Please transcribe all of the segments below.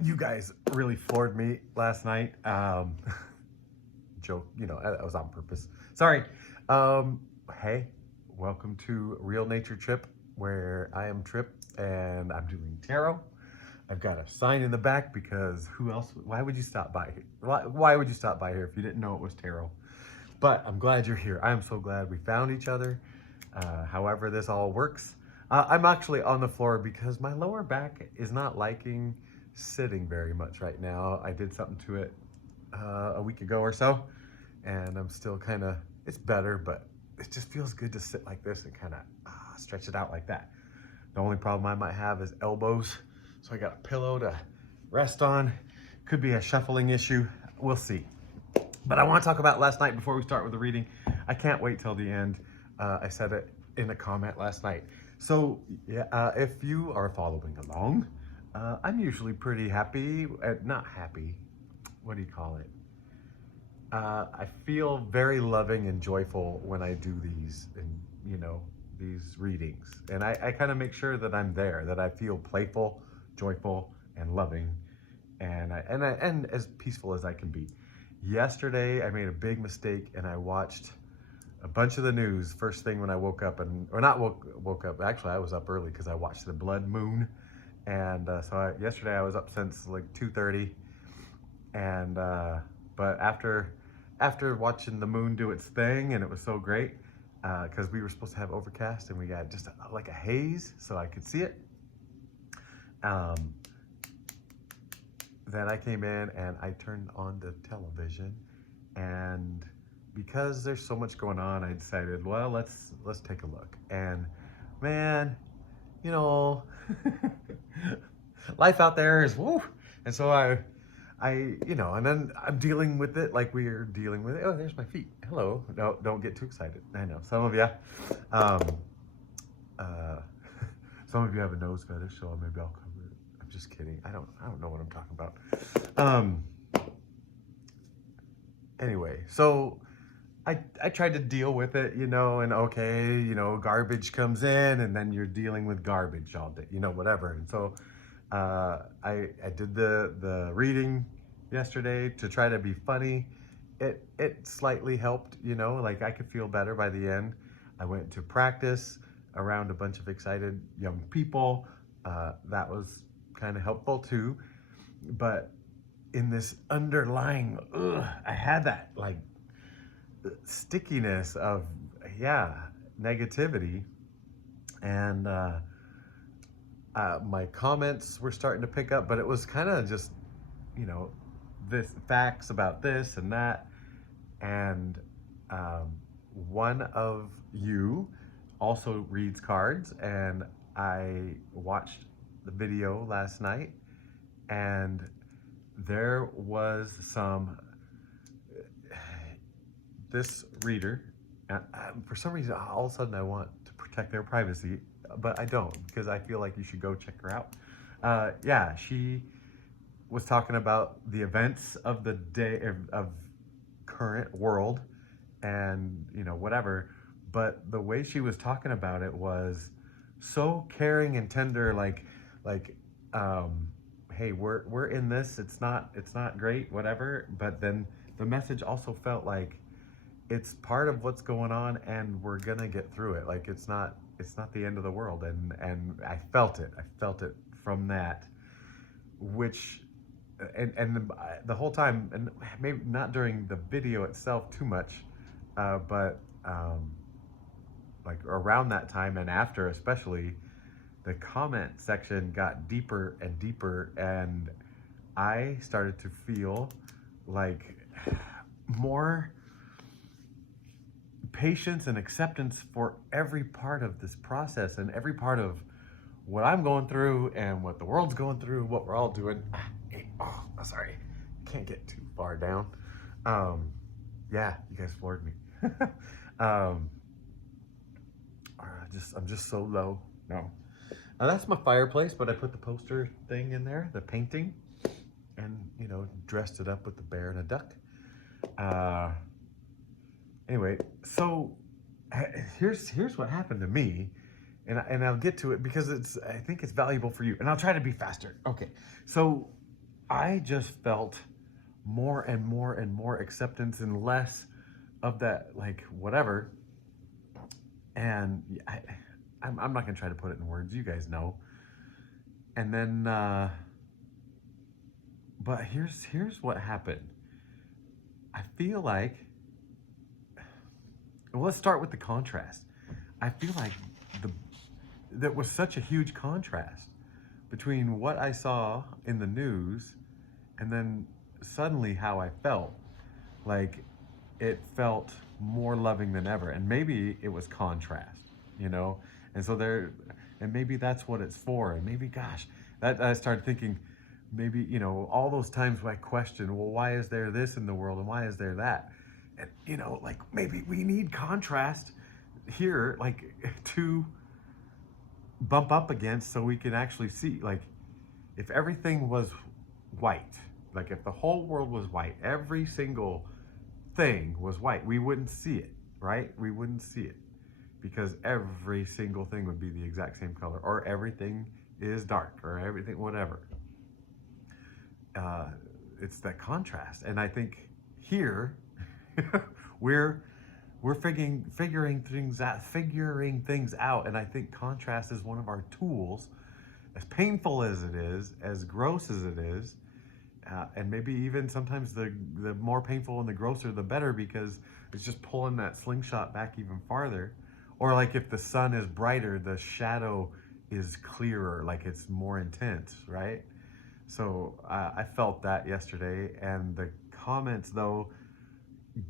You guys really floored me last night. Joke, that was on purpose. Sorry. Hey, welcome to Real Nature Trip, where I am Trip and I'm doing tarot. I've got a sign in the back because who else? Why would you stop by here? Why would you stop by here if you didn't know it was tarot? But I'm glad you're here. I am so glad we found each other. However, this all works. I'm actually on the floor because my lower back is not liking sitting very much right now. I did something to it a week ago or so, and I'm still kind of, it's better, but it just feels good to sit like this and kind of stretch it out like that. The only problem I might have is elbows, so I got a pillow to rest on. Could be a shuffling issue. We'll see. But I want to talk about last night before we start with the reading. I can't wait till the end. I said it in a comment last night. So yeah, if you are following along, I'm usually pretty happy, not happy, what do you call it? I feel very loving and joyful when I do these, and these readings. And I kind of make sure that I'm there, that I feel playful, joyful, and loving, and as peaceful as I can be. Yesterday, I made a big mistake and I watched a bunch of the news first thing when I woke up, or not woke up. Actually, I was up early because I watched the blood moon, and yesterday I was up since like 2:30, and but after watching the moon do its thing, and it was so great because we were supposed to have overcast and we got just like a haze, so I could see it. Then I came in and I turned on the television, and because there's so much going on, I decided, well, let's take a look. And man, life out there is woo. And so and then I'm dealing with it like we're dealing with it. Oh, there's my feet. Hello. No, don't get too excited. I know some of you, um, uh, some of you have a nose fetish, so maybe I'll cover it. I'm just kidding. I don't know what I'm talking about. Anyway, so I tried to deal with it, and okay, garbage comes in and then you're dealing with garbage all day, whatever. And so I did the reading yesterday to try to be funny. It slightly helped, like I could feel better by the end. I went to practice around a bunch of excited young people. That was kind of helpful too. But in this underlying, I had that like stickiness of negativity, and my comments were starting to pick up, but it was kind of just this facts about this and that. And one of you also reads cards, and I watched the video last night, and there was this reader, and for some reason, all of a sudden I want to protect their privacy, but I don't, because I feel like you should go check her out. She was talking about the events of the day of current world, and whatever. But the way she was talking about it was so caring and tender, hey, we're in this. It's not great, whatever. But then the message also felt like it's part of what's going on, and we're gonna get through it. Like it's not the end of the world, and I felt it from that, which and the whole time, and maybe not during the video itself too much, but like around that time and after, especially, the comment section got deeper and deeper, and I started to feel like more patience and acceptance for every part of this process and every part of what I'm going through and what the world's going through, what we're all doing. Sorry, can't get too far down. You guys floored me. I'm just so low. No. That's my fireplace, but I put the poster thing in there, the painting, and dressed it up with the bear and a duck. Anyway, so here's what happened to me, and I'll get to it because I think it's valuable for you, and I'll try to be faster. Okay, so I just felt more and more and more acceptance and less of that, like, whatever. And I'm not going to try to put it in words. You guys know. And then, but here's what happened. I feel like, well, let's start with the contrast. I feel like the that was such a huge contrast between what I saw in the news and then suddenly how I felt. Like, it felt more loving than ever. And maybe it was contrast, you know? And so and maybe that's what it's for. And maybe, gosh, that I started thinking, maybe, all those times when I question, well, why is there this in the world and why is there that? And, like, maybe we need contrast here, like, to bump up against so we can actually see, like, if everything was white, like if the whole world was white, every single thing was white, we wouldn't see it, right? We wouldn't see it because every single thing would be the exact same color, or everything is dark, or everything, whatever. It's that contrast. And I think here we're figuring things out. And I think contrast is one of our tools, as painful as it is, as gross as it is. And maybe even sometimes the more painful and the grosser, the better, because it's just pulling that slingshot back even farther. Or like if the sun is brighter, the shadow is clearer, like it's more intense, right? So I felt that yesterday, and the comments, though,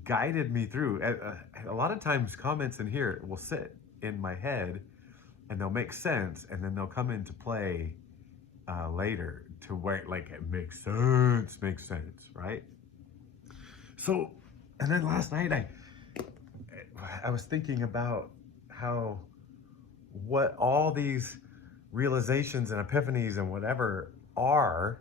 guided me through. A lot of times comments in here will sit in my head and they'll make sense, and then they'll come into play later to where, like, it makes sense, right? So, and then last night I was thinking about what all these realizations and epiphanies and whatever are,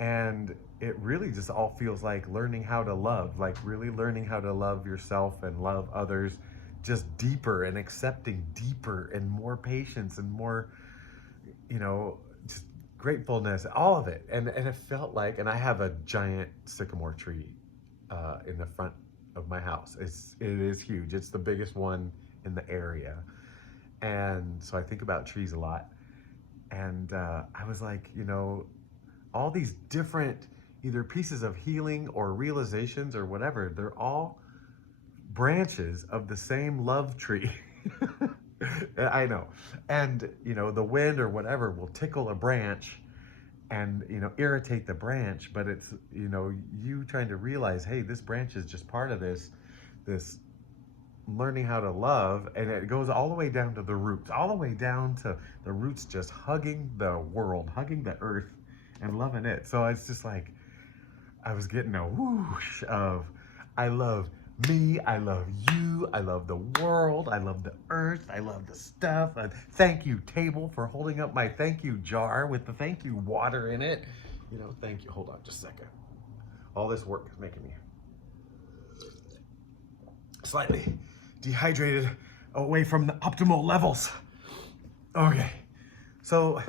and it really just all feels like learning how to love, like really learning how to love yourself and love others just deeper, and accepting deeper, and more patience, and more, just gratefulness, all of it. And it felt like, and I have a giant sycamore tree in the front of my house. It is huge. It's the biggest one in the area. And so I think about trees a lot. And I was like, all these different either pieces of healing or realizations or whatever, they're all branches of the same love tree. I know. And, the wind or whatever will tickle a branch and, irritate the branch, but it's, you trying to realize, hey, this branch is just part of this learning how to love. And it goes all the way down to the roots, all the way down to the roots, just hugging the world, hugging the earth and loving it. So it's just like, I was getting a whoosh of, I love me, I love you, I love the world, I love the earth, I love the stuff. Thank you, table, for holding up my thank you jar with the thank you water in it. Thank you. Hold on just a second. All this work is making me slightly dehydrated, away from the optimal levels. Okay, so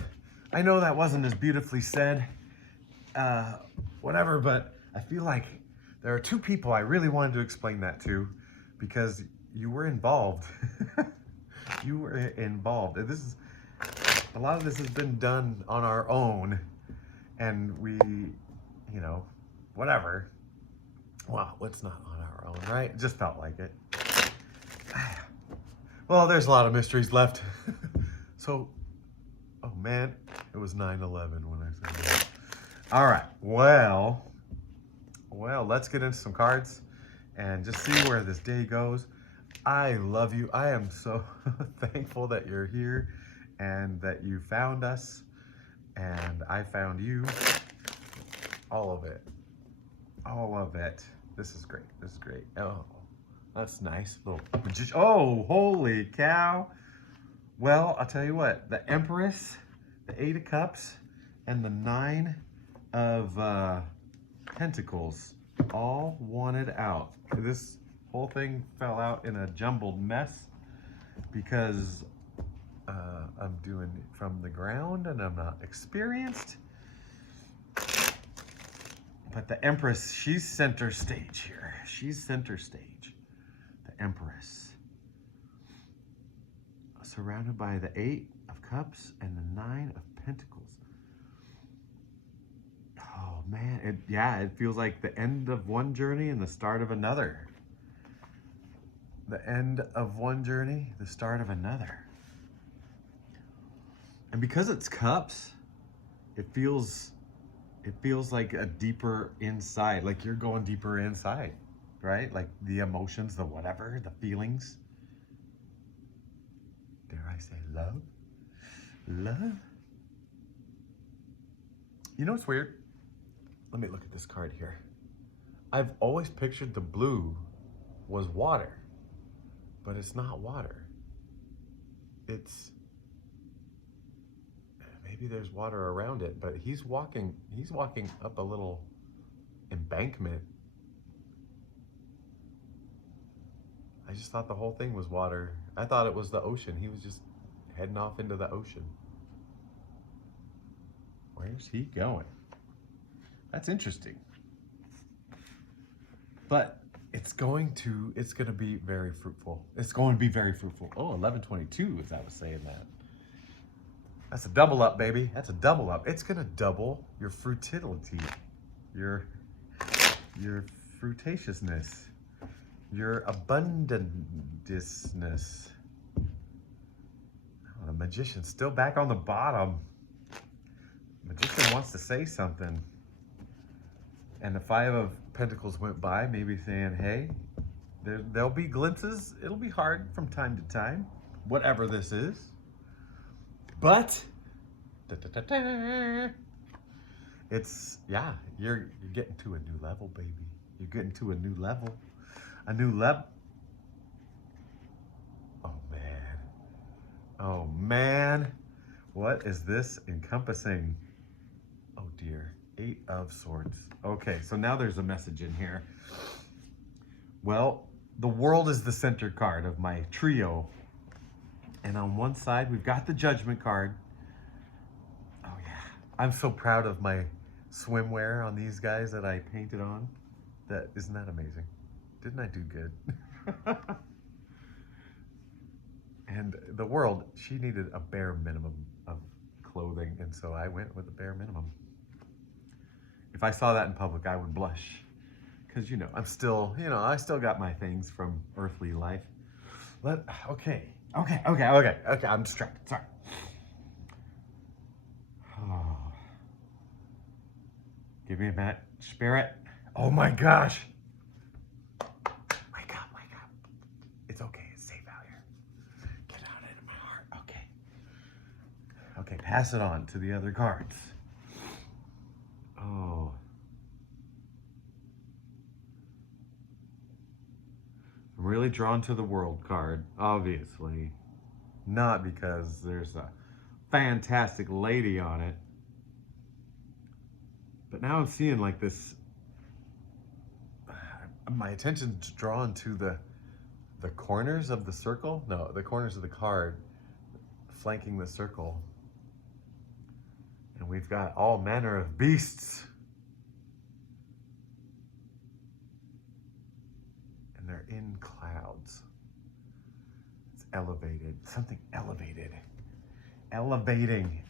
I know that wasn't as beautifully said, whatever, but I feel like there are two people I really wanted to explain that to, because you were involved. You were involved. A lot of this has been done on our own, and we, whatever. Well, it's not on our own, right? It just felt like it. Well, there's a lot of mysteries left. So, oh man, it was 9/11 when I said that. All right, well, let's get into some cards and just see where this day goes. I love you. I am so thankful that you're here and that you found us and I found you. All of it. All of it. This is great. This is great. Oh, that's nice. Oh, holy cow. Well, I'll tell you what. The Empress, the 8 of Cups, and the 9 of Pentacles all wanted out. This whole thing fell out in a jumbled mess because I'm doing it from the ground and I'm not experienced. But the Empress, she's center stage here. She's center stage. The Empress. Surrounded by the 8 of Cups and the 9 of Pentacles. Oh man, it feels like the end of one journey and the start of another. The end of one journey, the start of another. And because it's Cups, it feels like a deeper inside, like you're going deeper inside, right? Like the emotions, the whatever, the feelings. Dare I say love? Love? You know what's weird? Let me look at this card here. I've always pictured the blue was water, but it's not water. It's, maybe there's water around it, but he's walking up a little embankment. I just thought the whole thing was water. I thought it was the ocean. He was just heading off into the ocean. Where's he going? That's interesting. But it's going to be very fruitful. It's going to be very fruitful. Oh, 1122, as I was saying that. That's a double up, baby. That's a double up. It's gonna double your fruitility, your fruitaciousness, your abundantness. Oh, the Magician's still back on the bottom. Magician wants to say something. And the 5 of Pentacles went by, maybe saying, hey, there'll be glimpses. It'll be hard from time to time, whatever this is. But it's, yeah, you're getting to a new level, baby. You're getting to a new level. A new level. Oh, man. Oh, man. What is this encompassing? Oh, dear. 8 of Swords. Okay, so now there's a message in here. Well, the World is the center card of my trio. And on one side, we've got the Judgment card. Oh, yeah. I'm so proud of my swimwear on these guys that I painted on. Isn't that amazing? Didn't I do good? And the World, she needed a bare minimum of clothing, and so I went with the bare minimum. If I saw that in public, I would blush. Because, you know, I'm still, I still got my things from earthly life. Okay, I'm distracted, sorry. Oh. Give me a minute, Spirit. Oh my gosh. Wake up. It's okay, it's safe out here. Get out into my heart, okay. Okay, pass it on to the other cards. Oh. I'm really drawn to the World card, obviously. Not because there's a fantastic lady on it. But now I'm seeing like this, my attention's drawn to the corners of the circle. No, the corners of the card flanking the circle. And we've got all manner of beasts. And they're in clouds. It's elevated, something elevated. Elevating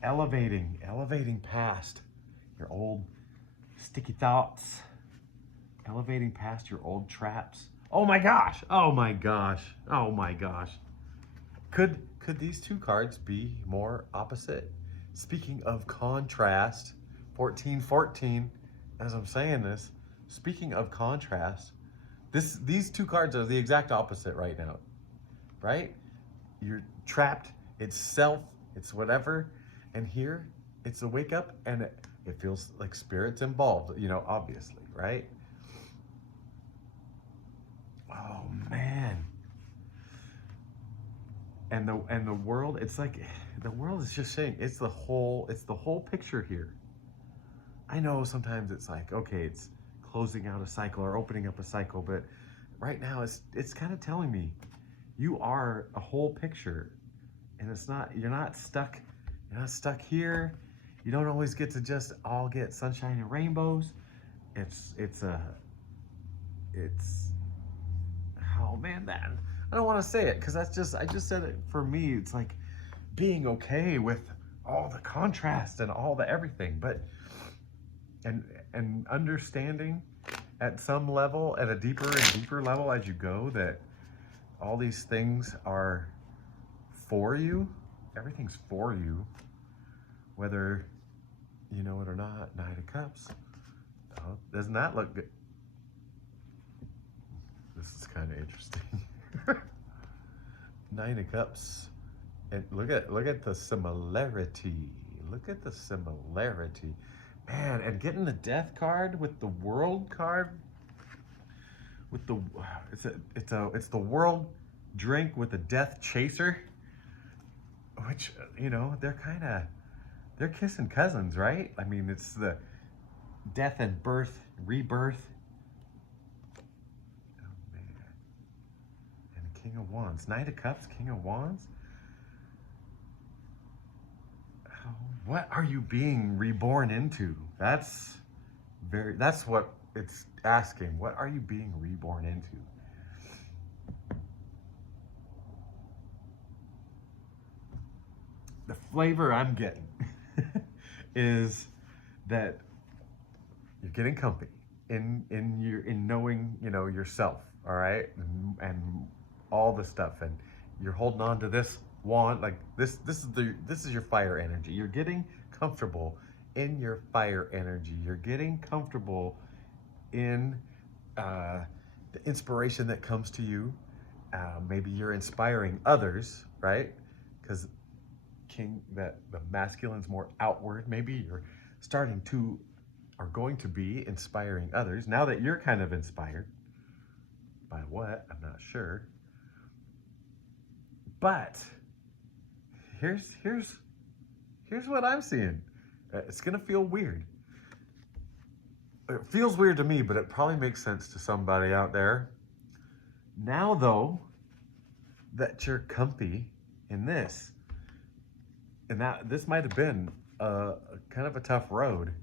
past your old sticky thoughts. Elevating past your old traps. Oh my gosh. Could these two cards be more opposite? Speaking of contrast, 1414, as I'm saying this, speaking of contrast, these two cards are the exact opposite right now, right? You're trapped, it's self, it's whatever, and here, it's a wake up, and it feels like Spirit's involved, obviously, right? Oh, man. And the World, it's like, the World is just saying, it's the whole picture here. I know sometimes it's like, okay, it's closing out a cycle or opening up a cycle, but right now it's kind of telling me you are a whole picture, and you're not stuck here. You don't always get to just all get sunshine and rainbows. it's a it's oh man, that I don't want to say it because I just said it. For me, it's like being okay with all the contrast and all the everything, but and and understanding at some level, at a deeper and deeper level as you go, that all these things are for you. Everything's for you, whether you know it or not. Knight of Cups. Oh, doesn't that look good? This is kind of interesting. Nine of Cups. And look at the similarity. Look at the similarity. Man, and getting the Death card with the World card with the it's the World drink with the Death Chaser, which you know, they're kissing cousins, right? I mean, it's the death and birth, rebirth. Oh man. And King of Wands. Knight of Cups, King of Wands. What are you being reborn into? That's what it's asking. What are you being reborn into? The flavor I'm getting is that you're getting comfy in knowing, you know, yourself, all right, and all the stuff, and you're holding on to this wand like this is your fire energy. You're getting comfortable in your fire energy. You're getting comfortable in the inspiration that comes to you. Maybe you're inspiring others, right? Because that the masculine's more outward. Maybe you're starting to are going to be inspiring others now that you're kind of inspired by what, I'm not sure. But here's what I'm seeing. It's gonna feel weird. It feels weird to me, but it probably makes sense to somebody out there. Now though, that you're comfy in this, and that this might have been a kind of a tough road.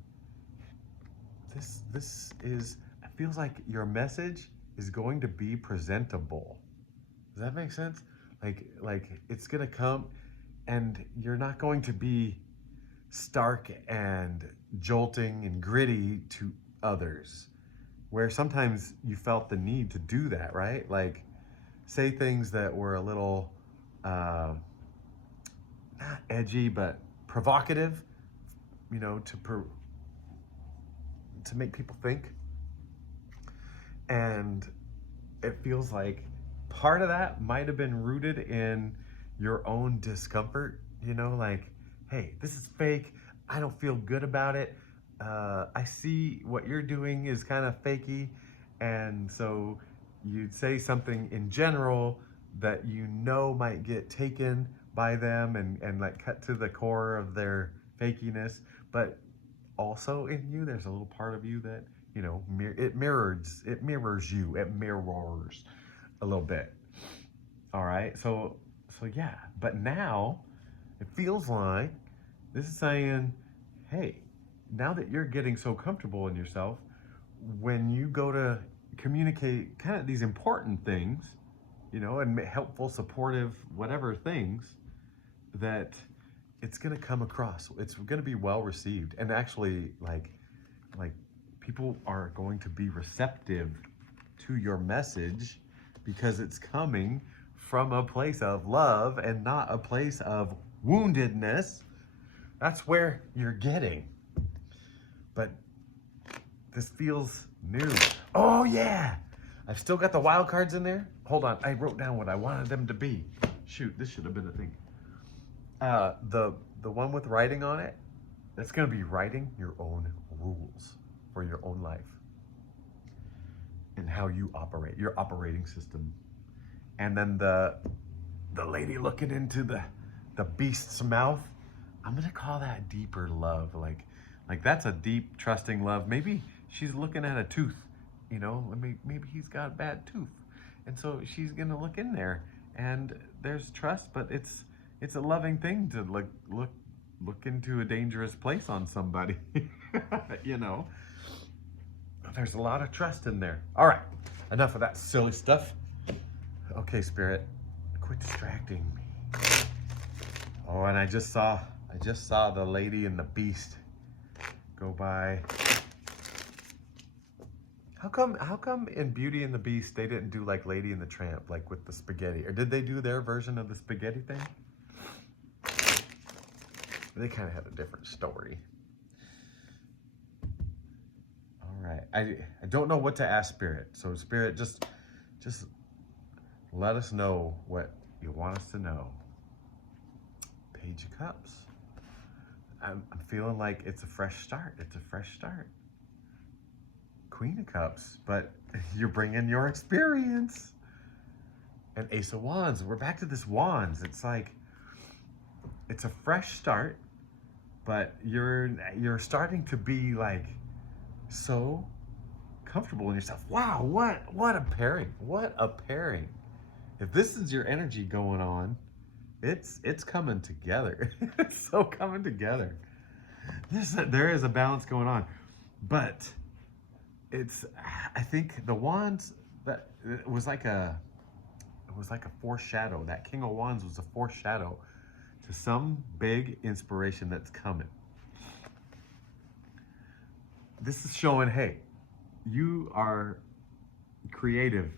This is, it feels like your message is going to be presentable. Does that make sense? Like it's gonna come, and you're not going to be stark and jolting and gritty to others, where sometimes you felt the need to do that, right? Like say things that were a little not edgy but provocative, you know, to make people think. And it feels like part of that might have been rooted in your own discomfort, you know, like, hey, this is fake. I don't feel good about it. I see what you're doing is kind of fakey. And so you'd say something in general that you know might get taken by them and like cut to the core of their fakiness. But also in you, there's a little part of you that, you know, it mirrors you, it mirrors a little bit. All right, so yeah, but now it feels like this is saying, hey, now that you're getting so comfortable in yourself, when you go to communicate kind of these important things, you know, and helpful, supportive, whatever things, that it's gonna come across. It's gonna be well received, and actually, like people are going to be receptive to your message because it's coming from a place of love and not a place of woundedness. That's where you're getting. But this feels new. Oh yeah, I've still got the wild cards in there. Hold on, I wrote down what I wanted them to be. Shoot, this should have been a thing. The one with writing on it, it's gonna be writing your own rules for your own life and how you operate, your operating system. And then the lady looking into the beast's mouth, I'm gonna call that deeper love. Like that's a deep, trusting love. Maybe she's looking at a tooth, you know, maybe he's got a bad tooth. And so she's gonna look in there, and there's trust, but it's a loving thing to look into a dangerous place on somebody, you know. There's a lot of trust in there. All right, enough of that silly stuff. Okay, Spirit, quit distracting me. Oh, and I just saw the Lady and the Beast go by. How come in Beauty and the Beast they didn't do like Lady and the Tramp, like with the spaghetti? Or did they do their version of the spaghetti thing? They kind of had a different story. All right, I don't know what to ask Spirit. So Spirit, just let us know what you want us to know. Page of Cups. I'm feeling like it's a fresh start. It's a fresh start. Queen of Cups, but you're bringing your experience. And Ace of Wands. We're back to this Wands. It's like, it's a fresh start, but you're starting to be like so comfortable in yourself. Wow, what a pairing. What a pairing. If this is your energy going on, it's coming together. It's so coming together. There is a balance going on, but I think the Wands, that it was like a foreshadow. That King of Wands was a foreshadow to some big inspiration that's coming. This is showing, hey, you are creative,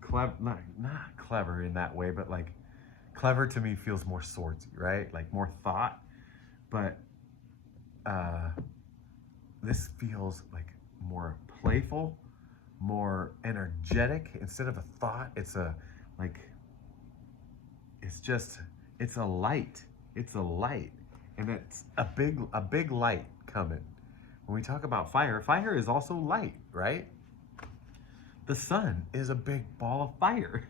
clever, not clever in that way, but like clever to me feels more swordsy, right? Like more thought, but this feels like more playful, more energetic. Instead of a thought, it's a light. It's a light, and it's a big light coming. When we talk about fire, fire is also light, right? The sun is a big ball of fire.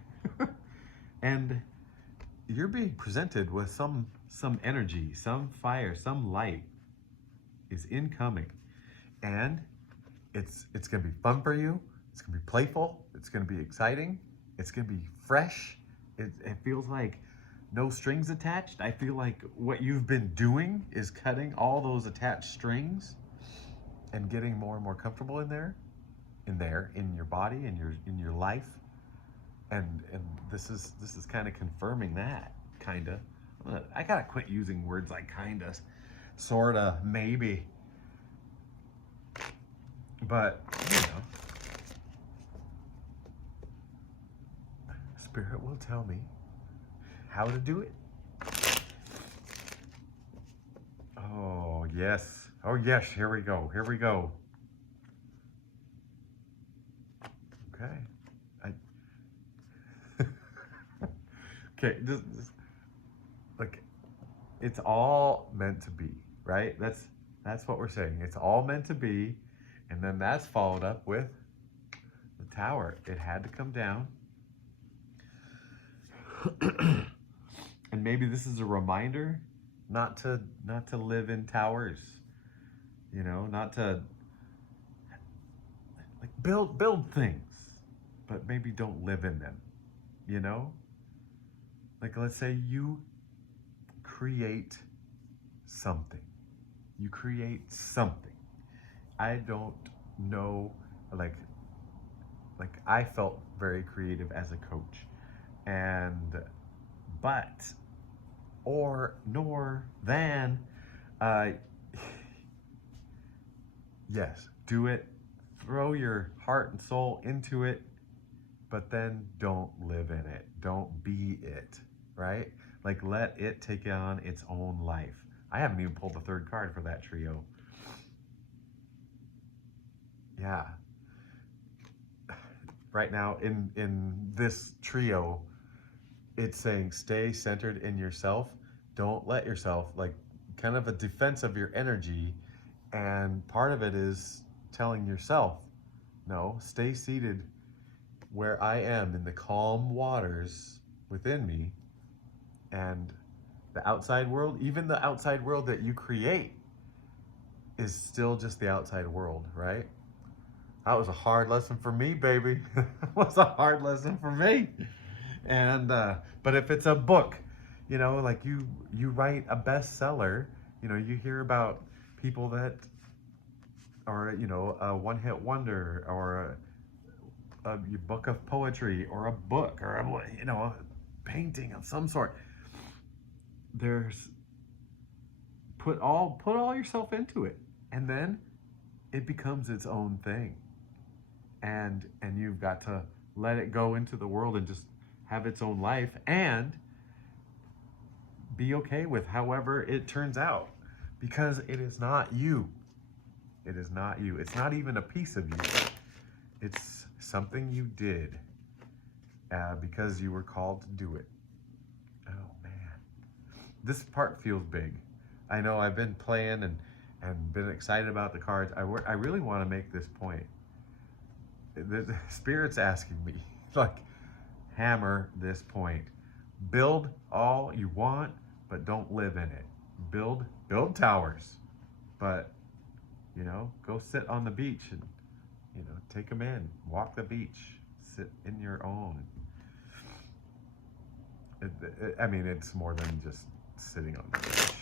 And you're being presented with some energy, some fire, some light is incoming. And it's going to be fun for you. It's going to be playful. It's going to be exciting. It's going to be fresh. It feels like no strings attached. I feel like what you've been doing is cutting all those attached strings and getting more and more comfortable in your body, in your life. And this is kind of confirming that, kinda. I gotta quit using words like kinda, sorta, maybe. But, Spirit will tell me how to do it. Oh, yes. Oh, yes. Here we go. Here we go. Okay. Okay. Just like, it's all meant to be, right? That's what we're saying. It's all meant to be. And then that's followed up with the Tower. It had to come down. And maybe this is a reminder not to live in towers, not to like build things, but maybe don't live in them, Like, let's say you create something. You create something. I don't know, like I felt very creative as a coach, yes, do it, throw your heart and soul into it, but then don't live in it. Don't be it, right? Like, let it take on its own life. I haven't even pulled the third card for that trio. Yeah. Right now in this trio, it's saying stay centered in yourself. Don't let yourself, like, kind of a defense of your energy. And part of it is telling yourself, no, stay seated where I am in the calm waters within me. And the outside world, even the outside world that you create, is still just the outside world, right? That was a hard lesson for me, baby. That was a hard lesson for me. And but if it's a book, like you write a bestseller, you hear about people that or a one-hit wonder, or a book of poetry, or a book, or a painting of some sort. There's put all yourself into it, and then it becomes its own thing, and you've got to let it go into the world and just have its own life, and be okay with however it turns out, because it is not you. It is not you. It's not even a piece of you. It's something you did because you were called to do it. Oh man, this part feels big. I know I've been playing and been excited about the cards. I really want to make this point. The Spirit's asking me, like, hammer this point. Build all you want, but don't live in it. Build towers, but go sit on the beach and take them in. Walk the beach. Sit in your own. I mean, it's more than just sitting on the beach.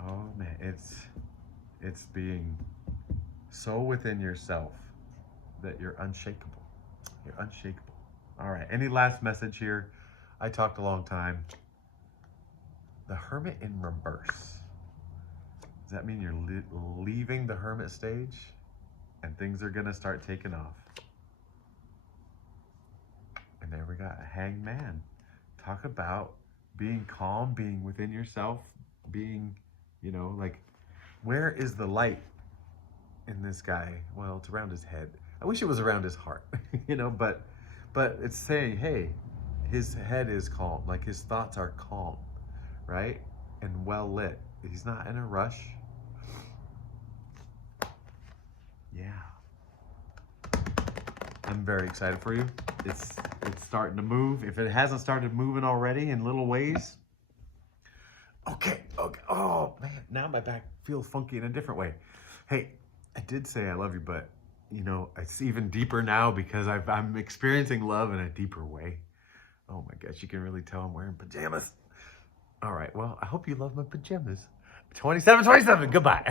Oh man, it's being so within yourself that you're unshakable. You're unshakable. All right. Any last message here? I talked a long time. The Hermit in reverse. Does that mean you're leaving the Hermit stage and things are going to start taking off? And there we got a Hanged Man. Talk about being calm, being within yourself, being, like, where is the light in this guy? Well, it's around his head. I wish it was around his heart, but it's saying, hey, his head is calm, like his thoughts are calm, right? And well lit. He's not in a rush. Yeah. I'm very excited for you. It's starting to move. If it hasn't started moving already in little ways. Okay. Oh man, now my back feels funky in a different way. Hey, I did say I love you, but it's even deeper now because I'm experiencing love in a deeper way. Oh my gosh, you can really tell I'm wearing pajamas. All right, well, I hope you love my pajamas. 27, goodbye.